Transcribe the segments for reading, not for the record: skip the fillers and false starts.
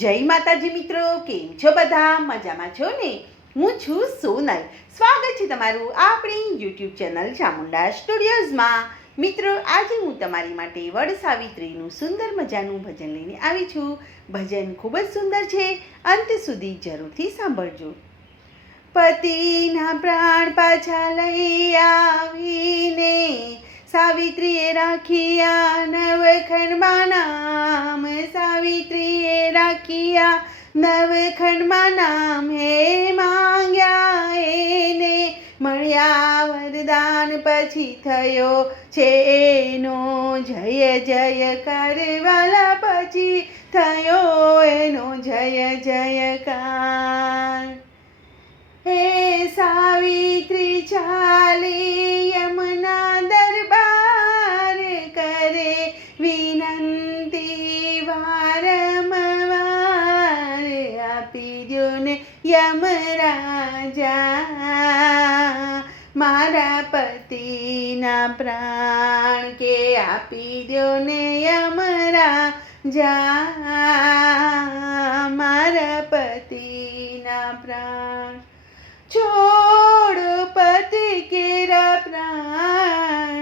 જય માતાજી મિત્રો, કેમ છો બધા? મજામાં છો ને? હું છું સોનલ. સ્વાગત છે તમારું આપણી યુટ્યુબ ચેનલ ચામુંડા સ્ટુડિયોઝમાં. મિત્રો, આજે હું તમારી માટે વડ સાવિત્રીનું સુંદર મજાનું ભજન લઈને આવી છું. ભજન ખૂબ જ સુંદર છે, અંત સુધી જરૂરથી સાંભળજો. પતિના પ્રાણ પાછા લઈ આવીને સાવિત્રીએ રાખ્યા નવખંડમાં નામ. સાવિત્રીએ રાખ્યા નવખંડમાં નામ. હે માંગ્યા એને મળ્યા વરદાન. પછી થયો છે એનો જય જયકાર. વાલા પછી થયો એનો જય જયકાર. હે સાવિત્રી ચાલી યમુના દરબાર કરે વિનંતી વારંવાર. આપી દો ને યમરાજા મારા પતિના પ્રાણ. કે આપી દો ને યમરાજા મારા પતિના પ્રાણ. છોડો પતિ કેરા પ્રાણ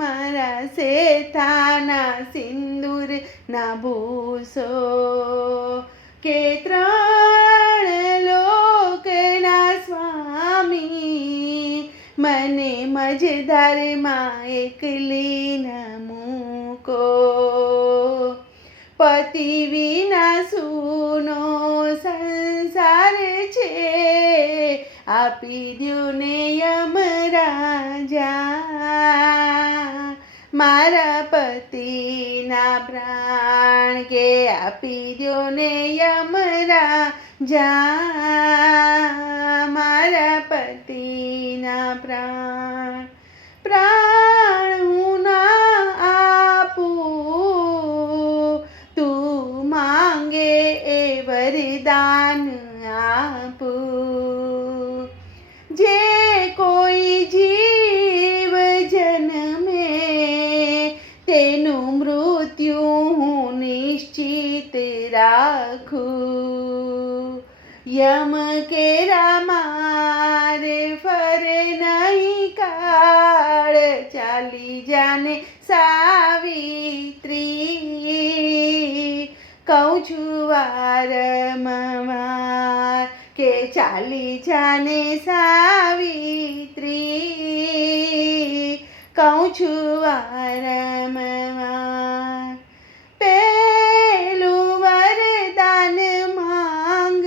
મારા શેઠાના સિંદૂર ના ભૂસો. કે ત્રણ લોકના સ્વામી મને મજધારમાં એકલી ન મૂકો. પતિ વિના સૂનો સંસાર છે. આપી દો ને યમરાજા મારા પતિના પ્રાણ. કે આપી દો ને યમરાજા મારા પતિના પ્રાણ. પ્રાણ હું ના આપું, તું માંગે એ વરદાન આપું. જે કોઈ જીવ જન્મે તેનું મૃત્યુ હું નિશ્ચિત રાખું. યમ કેરા મારે ફરે નહીં કાળ. ચાલી જાને સાવિત્રી કહું છું વારંવાર. કે ચાલી જાને સાવિત્રી કહું છું વારંવાર. પેલું વરદાન માંગ,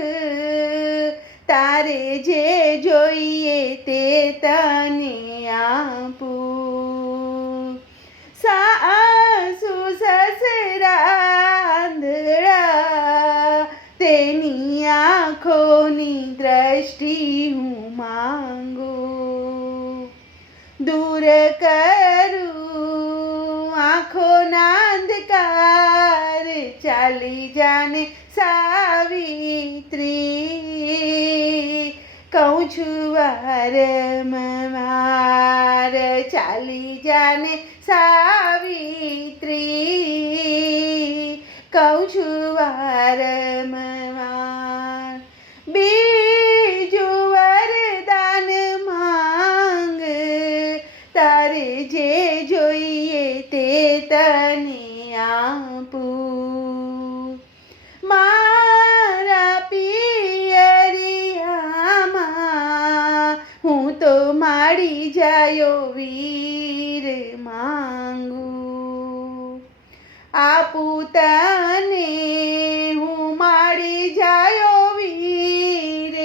તારે જે જોઈએ તે તને આપું. સાસુ સસરા તેની આંખોની દ્રષ્ટિ હું માંગું. દૂર કરું આંખોના અંધકાર. ચાલી જાને સાવિત્રી કહું છું વારંવાર. ચાલી જાને સાવિત્રી કહું છું વારંવાર. બીજું વરદાન માંગ, તારે જે જોઈએ તે તને આપું. મારા પિયરિયામાં હું તો માડી જાયો વીર માંગું. આપું તને હું માડી જાયો વીર.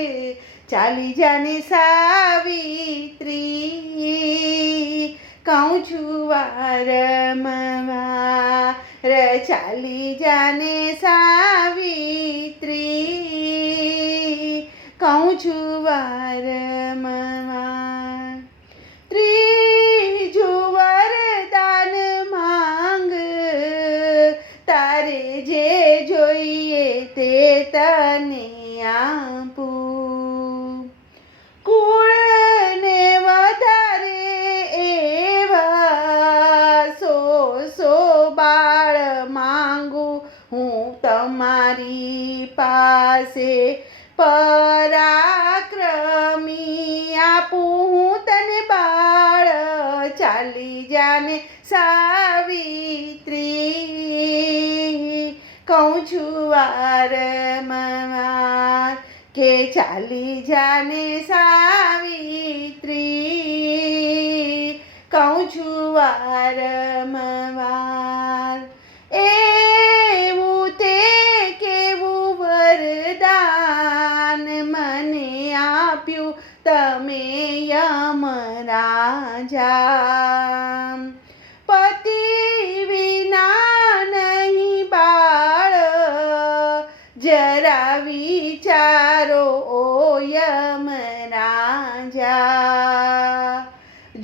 ચાલી જાને સાવિત્રી કહું છું વારંવાર. ચાલી જાને સાવિત્રી કહું છું વારંવાર. ત્રીજું વરદાન માંગ, તારે જે જોઈએ તે તને આપું. કુળને વધારે એવા સો બાળ માંગુ હું તમારી જાને સાવિત્રી કહું છું વારંવાર કે ચાલી જાને સાવિત્રી કહું છું વારંવાર એવું તે કેવું વરદાન મને આપ્યું તમે યમરાજા પતિ વિના નહીં બાળ જરા વિચારો ઓ યમરાજા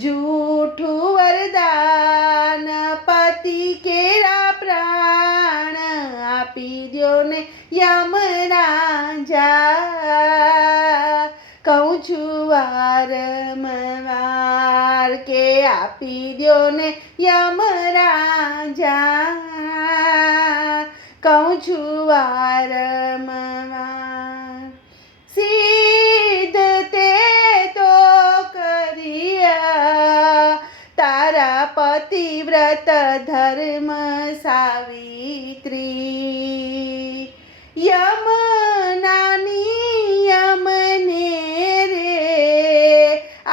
જૂઠું વરદાન પતિ કેરા પ્રાણ આપી દ્યો ને યમરાજા કહું છું વારંવાર કે આપી દ્યો ને યમરાજા કહું છું વારંવાર સિદ્ધ તે તો કર્યા તારા પતિવ્રત ધર્મ સાવિત્રી યમનાની યમને રે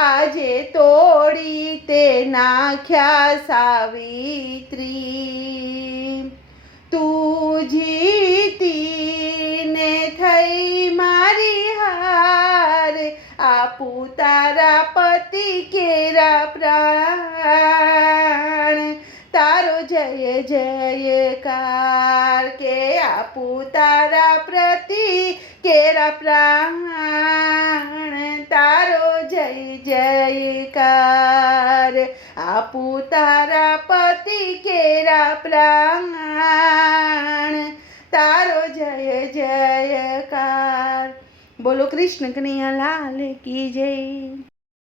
આજે તોડી તે નાખ્યા સાવિત્રી તું જીતીને થઈ મારી હાર આપું તારા પતિ કેરા પ્રાણ તારો જય જયકાર કે આપું તારા પ્રતિ કેરા પ્રાણ તારો જય જયકાર આપું તારા પતિ કેરા પ્રાણ તારો જય જયકાર બોલો કૃષ્ણ કનૈયા લાલ કી જય।